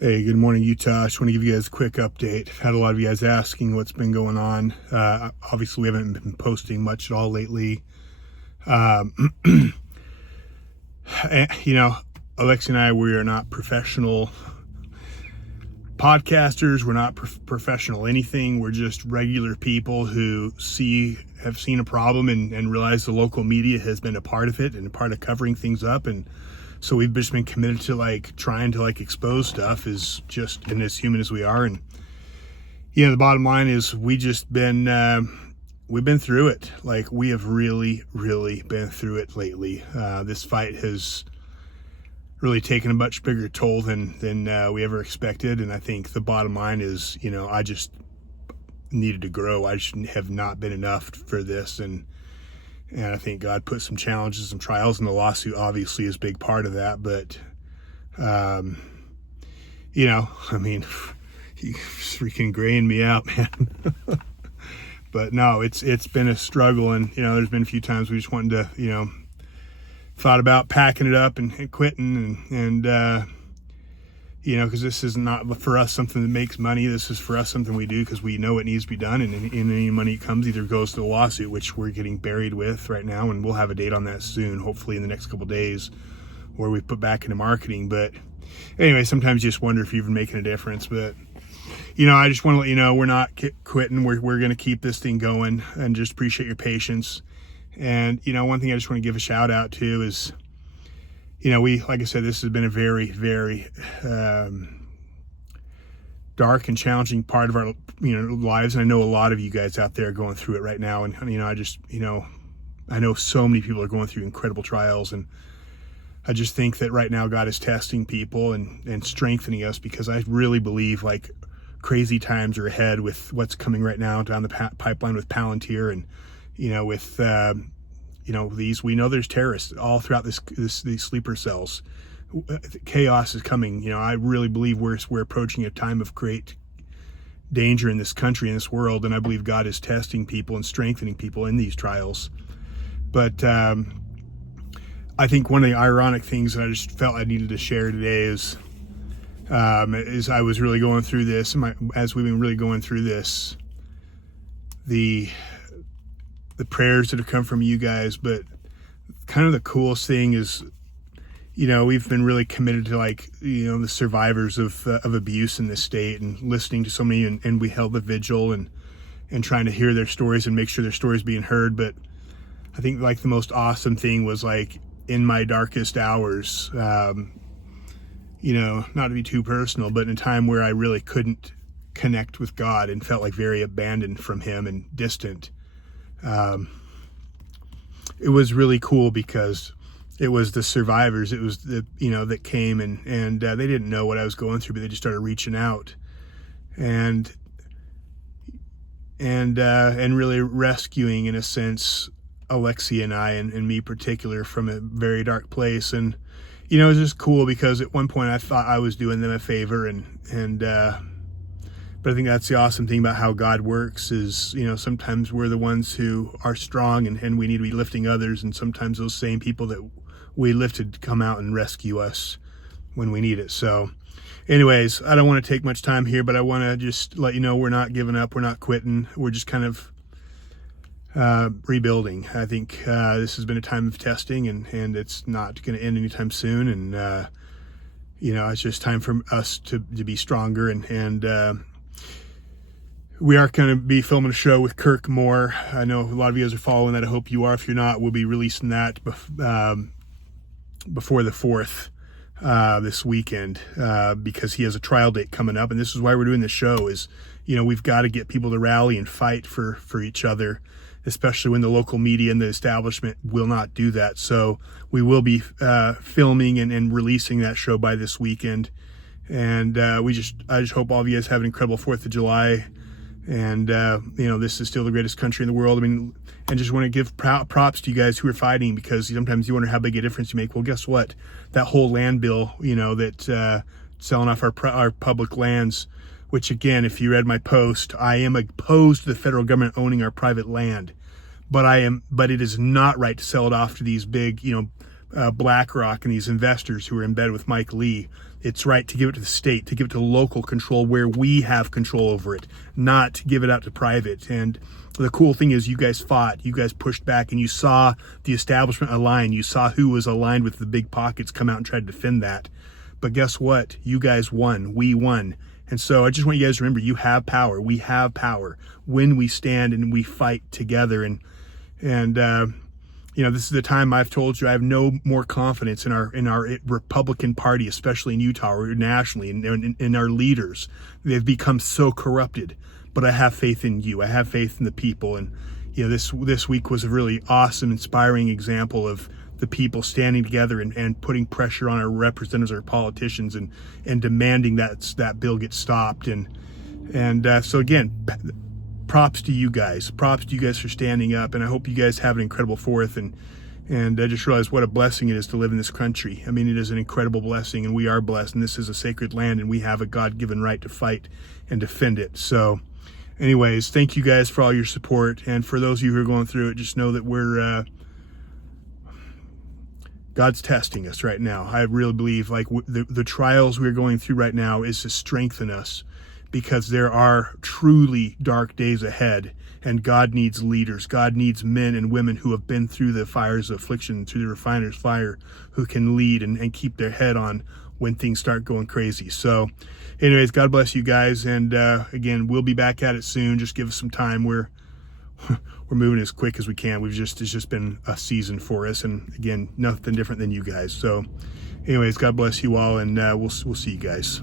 Hey, good morning, Utah. I just want to give you guys a quick update. I've had a lot of you guys asking what's been going on. Obviously, we haven't been posting much at all lately. Um, Alexia and I, we are not professional podcasters. We're not professional anything. We're just regular people who have seen a problem and realize the local media has been a part of it and a part of covering things up. And so we've just been committed to trying to expose stuff as human as we are. And the bottom line is we've been through it. We have really been through it lately. This fight has really taken a much bigger toll than we ever expected. And I think the bottom line is, I just needed to grow. I just have not been enough for this. And I think God put some challenges, some trials, and the lawsuit obviously is a big part of that. But, he's freaking graying me out, man. But no, it's been a struggle. And, there's been a few times we just wanted to, thought about packing it up and quitting and because this is not for us something that makes money. This is for us something we do because we know it needs to be done, and any money that comes either goes to the lawsuit, which we're getting buried with right now, and we'll have a date on that soon, hopefully in the next couple of days, where we put back into marketing. But anyway, sometimes you just wonder if you're even making a difference. But I just want to let you know we're not quitting. We're going to keep this thing going, and just appreciate your patience. And one thing I just want to give a shout out to is, like I said, this has been a very dark and challenging part of our lives, and I know a lot of you guys out there are going through it right now. And I know so many people are going through incredible trials, and I just think that right now God is testing people and strengthening us, because I really believe crazy times are ahead with what's coming right now down the pipeline with Palantir, and with we know there's terrorists all throughout these sleeper cells. Chaos is coming. I really believe we're approaching a time of great danger in this country, in this world, and I believe God is testing people and strengthening people in these trials. But I think one of the ironic things that I just felt I needed to share today is I was really going through this, as we've been really going through this, the prayers that have come from you guys. But kind of the coolest thing is, we've been really committed to the survivors of abuse in this state, and listening to so many, and we held the vigil and trying to hear their stories and make sure their stories being heard. But I think the most awesome thing was in my darkest hours, not to be too personal, but in a time where I really couldn't connect with God and felt very abandoned from him and distant. It was really cool because it was the survivors. It was that came and they didn't know what I was going through, but they just started reaching out and really rescuing, in a sense, Alexia and I, and me particular, from a very dark place. And it was just cool because at one point I thought I was doing them a favor, but I think that's the awesome thing about how God works is, sometimes we're the ones who are strong and we need to be lifting others. And sometimes those same people that we lifted come out and rescue us when we need it. So anyways, I don't want to take much time here, but I want to just let you know we're not giving up. We're not quitting. We're just kind of rebuilding. I think this has been a time of testing, and it's not going to end anytime soon. And, it's just time for us to be stronger. And we are going to be filming a show with Kirk more. I know a lot of you guys are following that. I hope you are. If you're not, we'll be releasing that before the 4th this weekend, because he has a trial date coming up. And this is why we're doing this show is, we've got to get people to rally and fight for each other, especially when the local media and the establishment will not do that. So we will be filming and releasing that show by this weekend. And I just hope all of you guys have an incredible 4th of July. And, this is still the greatest country in the world. and just want to give props to you guys who are fighting, because sometimes you wonder how big a difference you make. Well, guess what? That whole land bill, that selling off our public lands, which, again, if you read my post, I am opposed to the federal government owning our private land. But it is not right to sell it off to these big, BlackRock and these investors who are in bed with Mike Lee. It's right to give it to the state, to give it to local control where we have control over it, not to give it out to private. And the cool thing is you guys fought, you guys pushed back, and you saw the establishment align. You saw who was aligned with the big pockets come out and try to defend that. But guess what? You guys won. We won. And so I just want you guys to remember, you have power. We have power when we stand and we fight together. And you know, this is the time I've told you I have no more confidence in our Republican Party, especially in Utah or nationally, and in our leaders. They've become so corrupted. But I have faith in you. I have faith in the people. And you know, this week was a really awesome, inspiring example of the people standing together and putting pressure on our representatives, our politicians, and demanding that bill get stopped. And so again, props to you guys. Props to you guys for standing up. And I hope you guys have an incredible 4th. And I just realized what a blessing it is to live in this country. I mean, it is an incredible blessing, and we are blessed. And this is a sacred land, and we have a God-given right to fight and defend it. So anyways, thank you guys for all your support. And for those of you who are going through it, just know that we're God's testing us right now. I really believe like the trials we're going through right now is to strengthen us, because there are truly dark days ahead, and God needs leaders. God needs men and women who have been through the fires of affliction, through the refiner's fire, who can lead and keep their head on when things start going crazy. So anyways, God bless you guys. And again, we'll be back at it soon. Just give us some time. We're moving as quick as we can. It's just been a season for us. And again, nothing different than you guys. So anyways, God bless you all, and we'll see you guys.